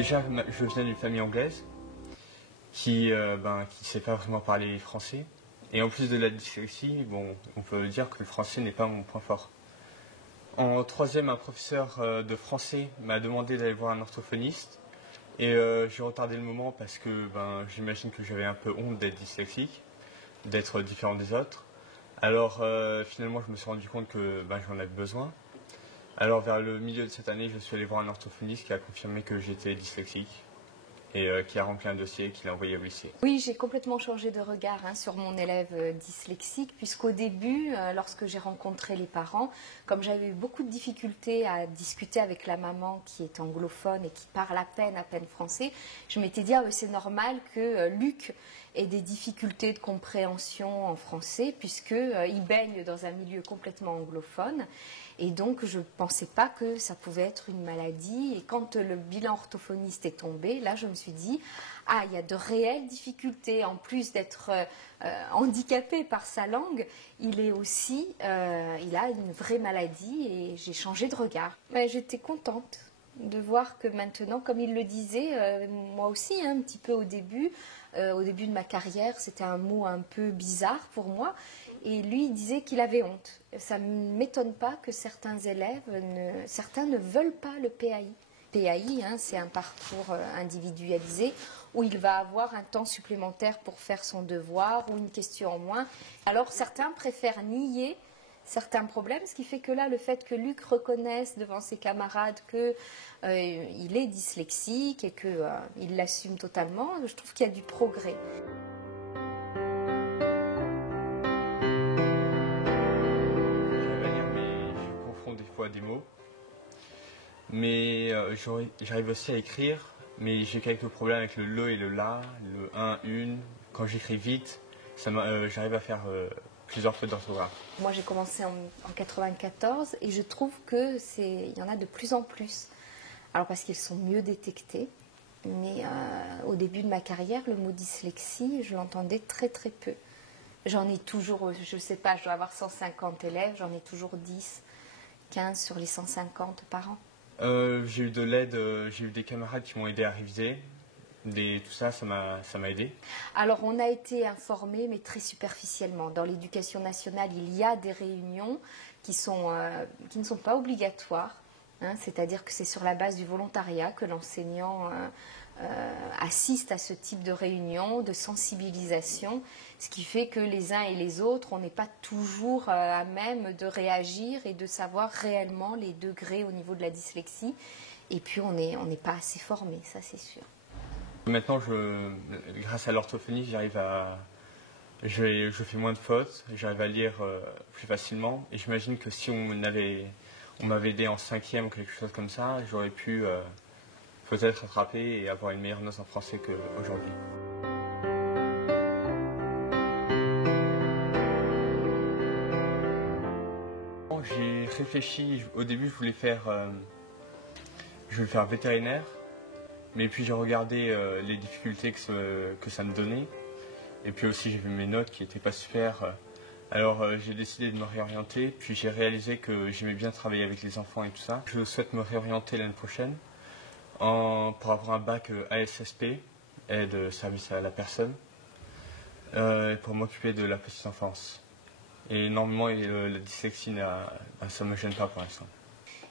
Déjà, je viens d'une famille anglaise qui qui sait pas vraiment parler français. Et en plus de la dyslexie, bon, on peut dire que le français n'est pas mon point fort. En troisième, un professeur de français m'a demandé d'aller voir un orthophoniste. Et j'ai retardé le moment parce que j'imagine que j'avais un peu honte d'être dyslexique, d'être différent des autres. Alors finalement, je me suis rendu compte que j'en avais besoin. Alors vers le milieu de cette année, je suis allé voir un orthophoniste qui a confirmé que j'étais dyslexique et qui a rempli un dossier et qui l'a envoyé au lycée. Oui, j'ai complètement changé de regard sur mon élève dyslexique, puisqu'au début, lorsque j'ai rencontré les parents, comme j'avais eu beaucoup de difficultés à discuter avec la maman qui est anglophone et qui parle à peine français, je m'étais dit, c'est normal que Luc ait des difficultés de compréhension en français, puisqu'il baigne dans un milieu complètement anglophone. Et donc, je ne pensais pas que ça pouvait être une maladie. Et quand le bilan orthophoniste est tombé, là, je me suis dit, il y a de réelles difficultés. En plus d'être handicapé par sa langue, il a une vraie maladie et j'ai changé de regard. J'étais contente de voir que maintenant, comme il le disait, moi aussi, un petit peu au début de ma carrière, c'était un mot un peu bizarre pour moi. Et lui, il disait qu'il avait honte. Ça ne m'étonne pas que certains élèves, certains ne veulent pas le PAI. PAI, c'est un parcours individualisé où il va avoir un temps supplémentaire pour faire son devoir ou une question en moins. Alors certains préfèrent nier certains problèmes, ce qui fait que là, le fait que Luc reconnaisse devant ses camarades qu'il est dyslexique et qu'il l'assume totalement, je trouve qu'il y a du progrès. Des fois des mots, mais j'arrive aussi à écrire, mais j'ai quelques problèmes avec le et le la, le un, une. Quand j'écris vite, j'arrive à faire plusieurs fautes d'orthographe. Moi j'ai commencé en 94 et je trouve que il y en a de plus en plus. Alors parce qu'ils sont mieux détectés, mais au début de ma carrière, le mot dyslexie, je l'entendais très très peu. J'en ai toujours, je ne sais pas, je dois avoir 150 élèves, j'en ai toujours 10. 15 sur les 150 par an. J'ai eu de l'aide, j'ai eu des camarades qui m'ont aidé à réviser. Tout ça, ça m'a aidé. Alors, on a été informés, mais très superficiellement. Dans l'éducation nationale, il y a des réunions qui ne sont pas obligatoires. C'est-à-dire que c'est sur la base du volontariat que l'enseignant assiste à ce type de réunion, de sensibilisation, ce qui fait que les uns et les autres, on n'est pas toujours à même de réagir et de savoir réellement les degrés au niveau de la dyslexie. Et puis, on n'est pas assez formé, ça c'est sûr. Maintenant, grâce à l'orthophonie, je fais moins de fautes, j'arrive à lire plus facilement. Et j'imagine que si on m'avait aidé en 5e ou quelque chose comme ça, j'aurais pu peut-être rattraper et avoir une meilleure note en français qu'aujourd'hui. J'ai réfléchi, au début je voulais faire vétérinaire, mais puis j'ai regardé les difficultés que ça me donnait, et puis aussi j'ai vu mes notes qui n'étaient pas super. Alors j'ai décidé de me réorienter, puis j'ai réalisé que j'aimais bien travailler avec les enfants et tout ça. Je souhaite me réorienter l'année prochaine pour avoir un bac ASSP, aide service à la personne, pour m'occuper de la petite enfance. Et normalement, la dyslexie, ça ne me gêne pas pour l'instant.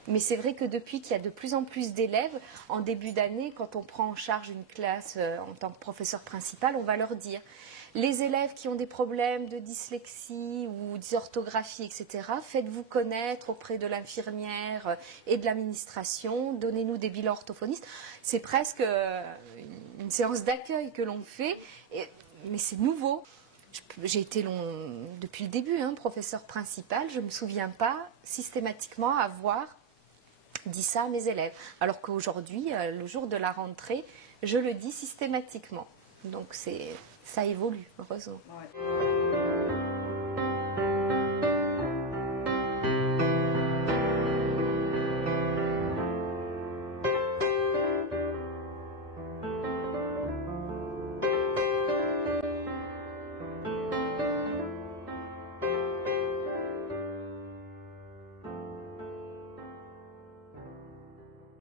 Mais c'est vrai que depuis qu'il y a de plus en plus d'élèves, en début d'année, quand on prend en charge une classe en tant que professeur principal, on va leur dire les élèves qui ont des problèmes de dyslexie ou dysorthographie, etc., faites-vous connaître auprès de l'infirmière et de l'administration, donnez-nous des bilans orthophonistes. C'est presque une séance d'accueil que l'on fait, mais c'est nouveau. J'ai été depuis le début professeur principal, je ne me souviens pas systématiquement avoir dit ça à mes élèves. Alors qu'aujourd'hui, le jour de la rentrée, je le dis systématiquement. Donc ça évolue, heureusement. Ouais.